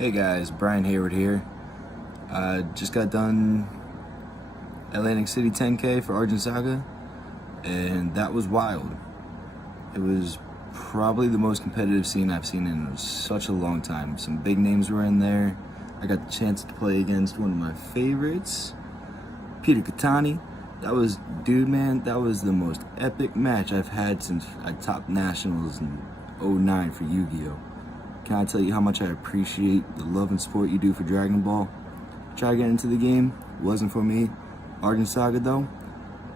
Hey guys, Brian Hayward here. Just got done Atlantic City 10K for Argent Saga, and that was wild. It was probably the most competitive scene I've seen in such a long time. Some big names were in there. I got the chance to play against one of my favorites, Peter Katani. That was the most epic match I've had since I topped Nationals in '09 for Yu-Gi-Oh! Can I tell you how much I appreciate the love and support you do for Dragon Ball? Try to get into the game, wasn't for me. Argent Saga though,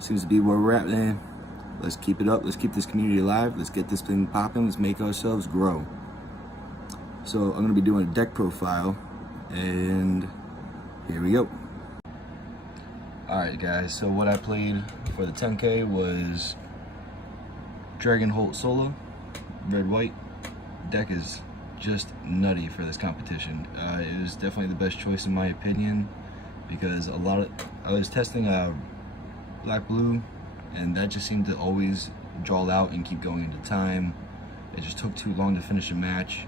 seems to be where we're at, man. Let's keep it up, let's keep this community alive, let's get this thing popping, let's make ourselves grow. So I'm gonna be doing a deck profile, and here we go. Alright guys, so what I played for the 10K was Dragonholt Sola, red-white. Deck is just nutty for this competition. It was definitely the best choice in my opinion, because I was testing black-blue, and that just seemed to always draw out and keep going into time. It just took too long to finish a match,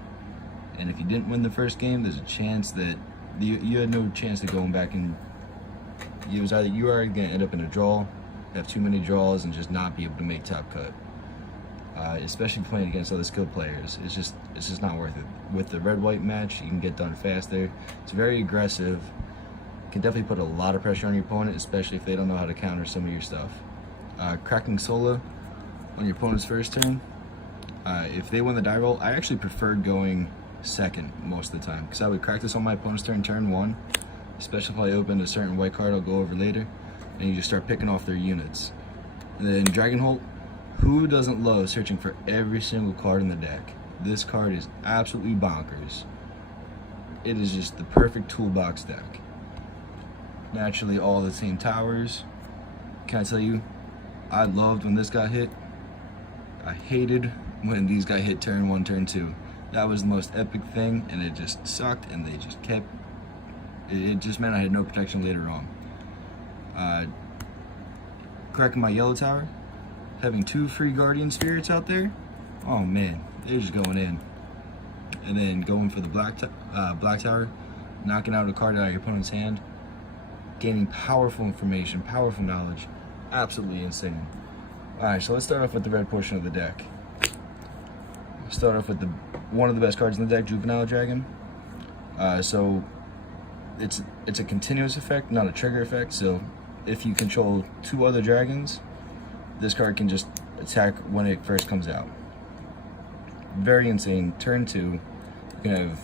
and if you didn't win the first game, there's a chance that you had no chance of going back, and it was either you are going to end up in a draw, have too many draws, and just not be able to make top cut. Especially playing against other skilled players, it's just not worth it. With the red-white match, you can get done faster. It's very aggressive. Can definitely put a lot of pressure on your opponent, especially if they don't know how to counter some of your stuff. Cracking Sola on your opponent's first turn. If they win the die roll, I actually preferred going second most of the time, because I would crack this on my opponent's turn 1, especially if I opened a certain white card I'll go over later, and you just start picking off their units. And then Dragonholt. Who doesn't love searching for every single card in the deck? This card is absolutely bonkers. It is just the perfect toolbox deck. Naturally, all the same towers. Can I tell you, I loved when this got hit. I hated when these got hit turn 1, turn 2. That was the most epic thing, and it just sucked, and they just kept... It just meant I had no protection later on. Cracking my yellow tower. Having 2 free Guardian Spirits out there, oh man, they're just going in. And then going for the black tower, knocking out a card out of your opponent's hand, gaining powerful information, powerful knowledge, absolutely insane. Alright, so let's start off with the red portion of the deck. Start off with one of the best cards in the deck, Juvenile Dragon. So it's a continuous effect, not a trigger effect, so if you control 2 other dragons, this card can just attack when it first comes out. Very insane. Turn 2, you can have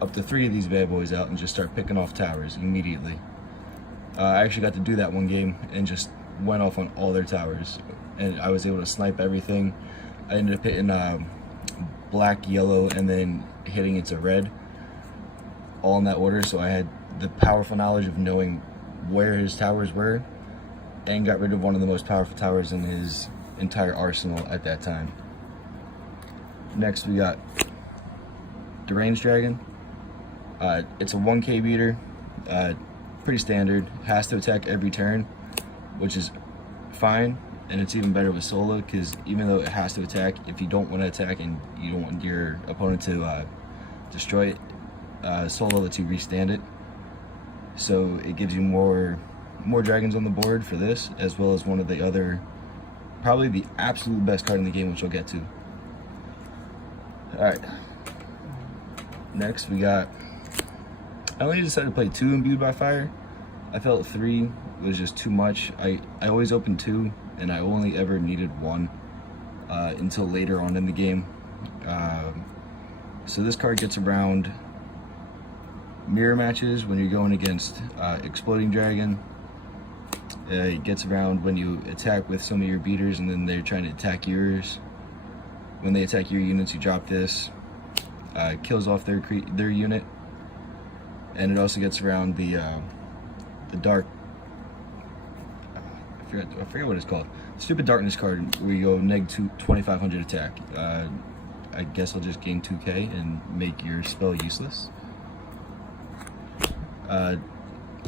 up to 3 of these bad boys out and just start picking off towers immediately. I actually got to do that one game and just went off on all their towers, and I was able to snipe everything. I ended up hitting black, yellow, and then hitting into red, all in that order, so I had the powerful knowledge of knowing where his towers were, and got rid of one of the most powerful towers in his entire arsenal at that time. Next we got Deranged Dragon. It's a 1K beater, pretty standard, has to attack every turn, which is fine, and it's even better with Sola, because even though it has to attack, if you don't want to attack and you don't want your opponent to destroy it, Sola lets you restand it, so it gives you more dragons on the board for this, as well as one of the other, probably the absolute best card in the game, which we'll get to. Alright. Next we got, I only decided to play 2 Imbued by Fire. I felt 3 was just too much. I always opened 2, and I only ever needed 1 until later on in the game. So this card gets around mirror matches when you're going against Exploding Dragon. It gets around when you attack with some of your beaters and then they're trying to attack yours. When they attack your units, you drop this. Kills off their unit. And it also gets around the dark... I forget what it's called. Stupid darkness card where you go -2500 attack. I guess I'll just gain 2k and make your spell useless.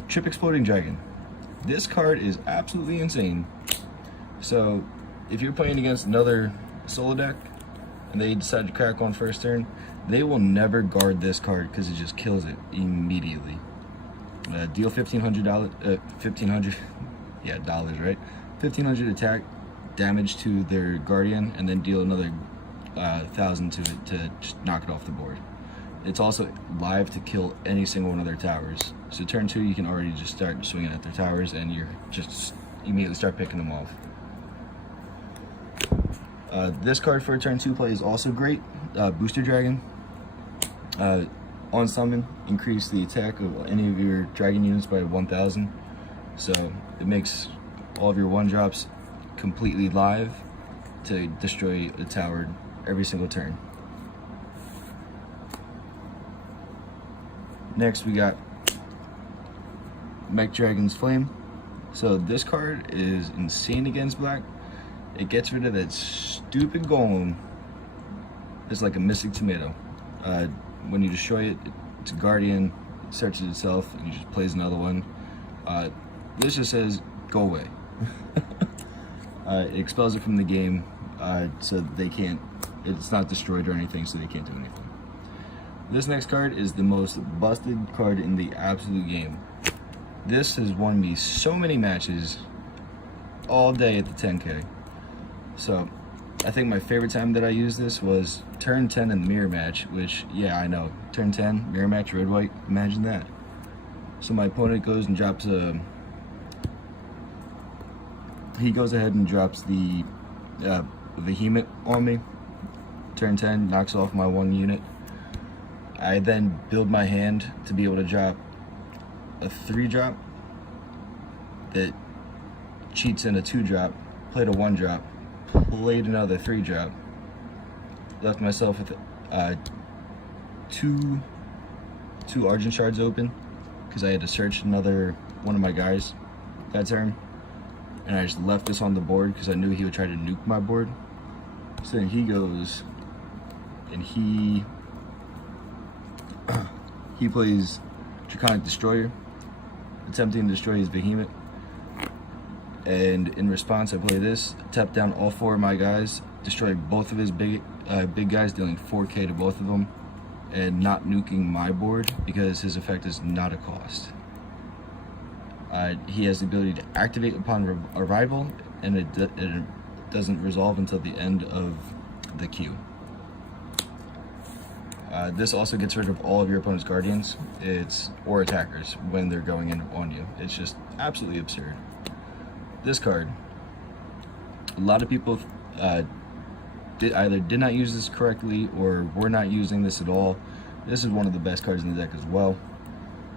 Trip Exploding Dragon. This card is absolutely insane. So if you're playing against another Sola deck and they decide to crack on first turn, They will never guard this card because it just kills it immediately. Deal $1,500, $1,500, yeah, dollars, right? 1,500 attack damage to their guardian, and then deal another 1,000 to it to just knock it off the board. It's also live to kill any single one of their towers. So turn 2, you can already just start swinging at their towers, and you're just immediately start picking them off. This card for a turn 2 play is also great. Booster Dragon. On summon, increase the attack of any of your dragon units by 1,000. So it makes all of your 1-drops completely live to destroy a tower every single turn. Next we got Mech Dragon's Flame. So this card is insane against black. It gets rid of that stupid golem. It's like a Mystic Tomato. When you destroy it, it's a guardian, it searches itself, and you just plays another one. This just says, go away. It expels it from the game, so they can't, it's not destroyed or anything, so they can't do anything. This next card is the most busted card in the absolute game. This has won me so many matches all day at the 10K. So I think my favorite time that I used this was turn 10 in the mirror match, which, yeah, I know, turn 10, mirror match, red, white, imagine that. So my opponent goes and drops he goes ahead and drops the Behemoth on me. Turn 10, knocks off my 1 unit. I then build my hand to be able to drop a 3-drop that cheats in a 2-drop, played a 1-drop, played another 3-drop, left myself with two Argent Shards open because I had to search another one of my guys that turn, and I just left this on the board because I knew he would try to nuke my board. So then he goes and he plays Draconic Destroyer, attempting to destroy his Behemoth. And in response, I play this, tap down all 4 of my guys, destroy both of his big guys, dealing 4K to both of them, and not nuking my board because his effect is not a cost. He has the ability to activate upon arrival, and it doesn't resolve until the end of the queue. This also gets rid of all of your opponent's guardians, or attackers when they're going in on you. It's just absolutely absurd. This card, a lot of people either did not use this correctly or were not using this at all. This is one of the best cards in the deck as well.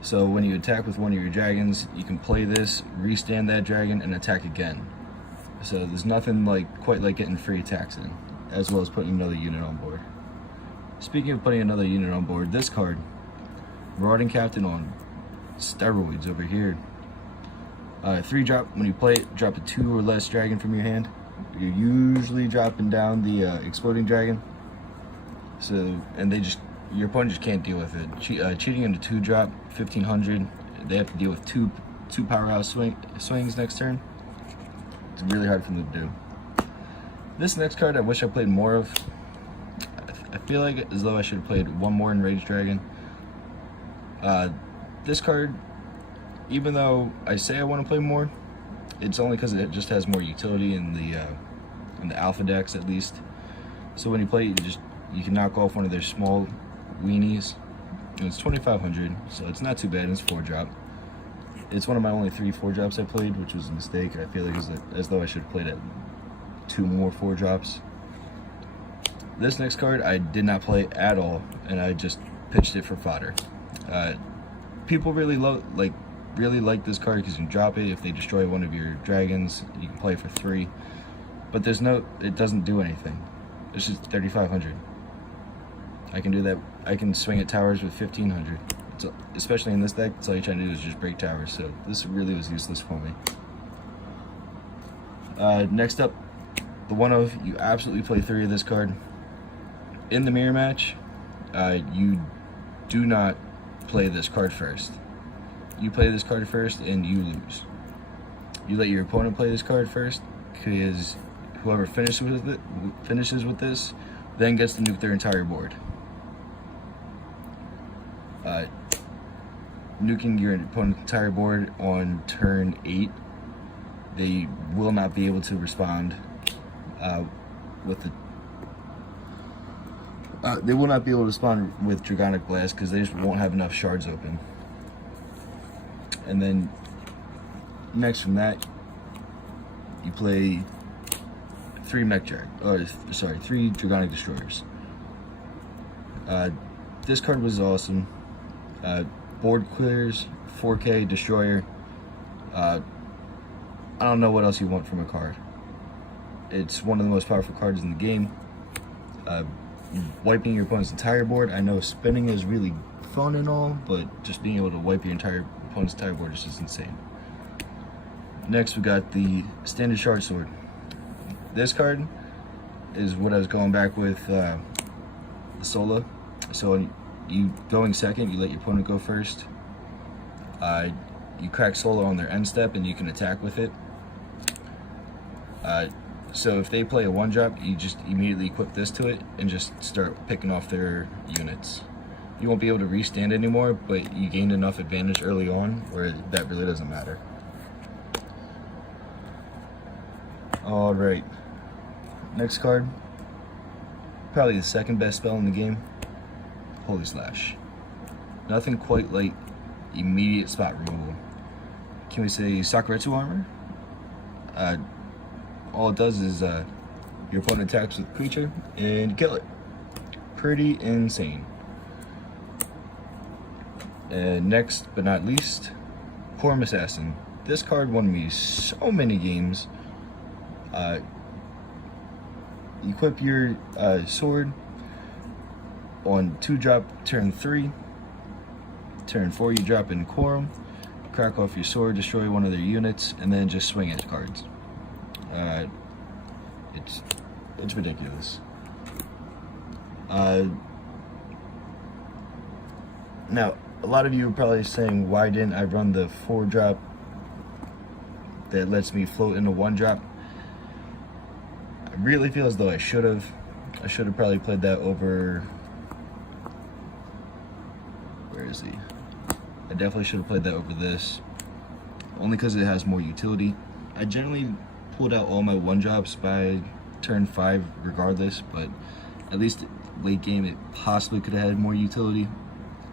So when you attack with one of your dragons, you can play this, restand that dragon, and attack again. So there's nothing quite like getting free attacks in, as well as putting another unit on board. Speaking of putting another unit on board, this card, Marauding Captain on steroids over here. 3-drop, when you play it, drop a 2 or less dragon from your hand. You're usually dropping down the exploding dragon. So, and your opponent just can't deal with it. Cheating into 2-drop, 1,500. They have to deal with two powerhouse swings next turn. It's really hard for them to do. This next card I wish I played more of. I feel like as though I should have played 1 more Enraged Dragon. This card, even though I say I want to play more, it's only because it just has more utility in the alpha decks at least. So when you play it, you can knock off one of their small weenies, and it's 2,500, so it's not too bad. It's 4-drop. It's one of my only 3 4-drops I played, which was a mistake. I feel like as though I should have played it 2 more 4-drops. This next card I did not play at all, and I just pitched it for fodder. People really like this card because you can drop it if they destroy one of your dragons. You can play for 3, but it doesn't do anything. It's just 3,500. I can do that. I can swing at towers with 1,500. So, especially in this deck, that's all you're trying to do is just break towers. So this really was useless for me. Next up, the one of you absolutely play 3 of this card. In the mirror match, you do not play this card first. You play this card first and you lose. You let your opponent play this card first, because whoever finishes with this then gets to nuke their entire board. Nuking your opponent's entire board on turn 8. They will not be able to respond with the. They will not be able to respond with Dragonic Blast because they just won't have enough shards open. And then next from that, you play 3 Dragonic Destroyers. This card was awesome. Board clears, 4K Destroyer. I don't know what else you want from a card. It's one of the most powerful cards in the game. Wiping your opponent's entire board. I know spinning is really fun and all, but just being able to wipe your opponent's entire board is just insane. Next, we got the Standard Shard Sword. This card is what I was going back with the Sola. So you going second, you let your opponent go first. You crack Sola on their end step and you can attack with it. So if they play a 1-drop, you just immediately equip this to it and just start picking off their units. You won't be able to restand anymore, but you gained enough advantage early on where that really doesn't matter. Alright, next card, probably the second best spell in the game, Holy Slash. Nothing quite like immediate spot removal. Can we say Sakuretsu armor? All it does is your opponent attacks with a creature and you kill it. Pretty insane. And next but not least, Quorum Assassin. This card won me so many games. Equip your sword on 2-drop turn 3. Turn 4 you drop in Quorum, crack off your sword, destroy one of their units, and then just swing at cards. It's ridiculous. Now, a lot of you are probably saying, why didn't I run the 4-drop that lets me float into 1-drop? I really feel as though I should have. I should have probably played that over. Where is he? I definitely should have played that over this. Only because it has more utility. I generally pulled out all my 1-drops by turn 5 regardless, but at least late game it possibly could have had more utility.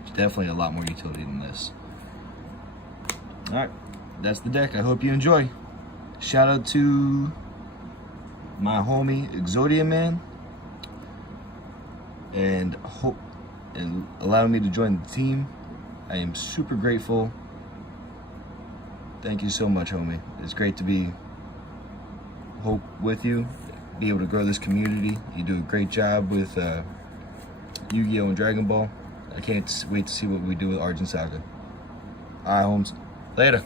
It's definitely a lot more utility than this. Alright, that's the deck. I hope you enjoy. Shout out to my homie Exodia Man and allowing me to join the team. I am super grateful. Thank you so much, homie. It's great to be with you, be able to grow this community. You do a great job with Yu-Gi-Oh! And Dragon Ball. I can't wait to see what we do with Argent Saga. Alright, Holmes. Later.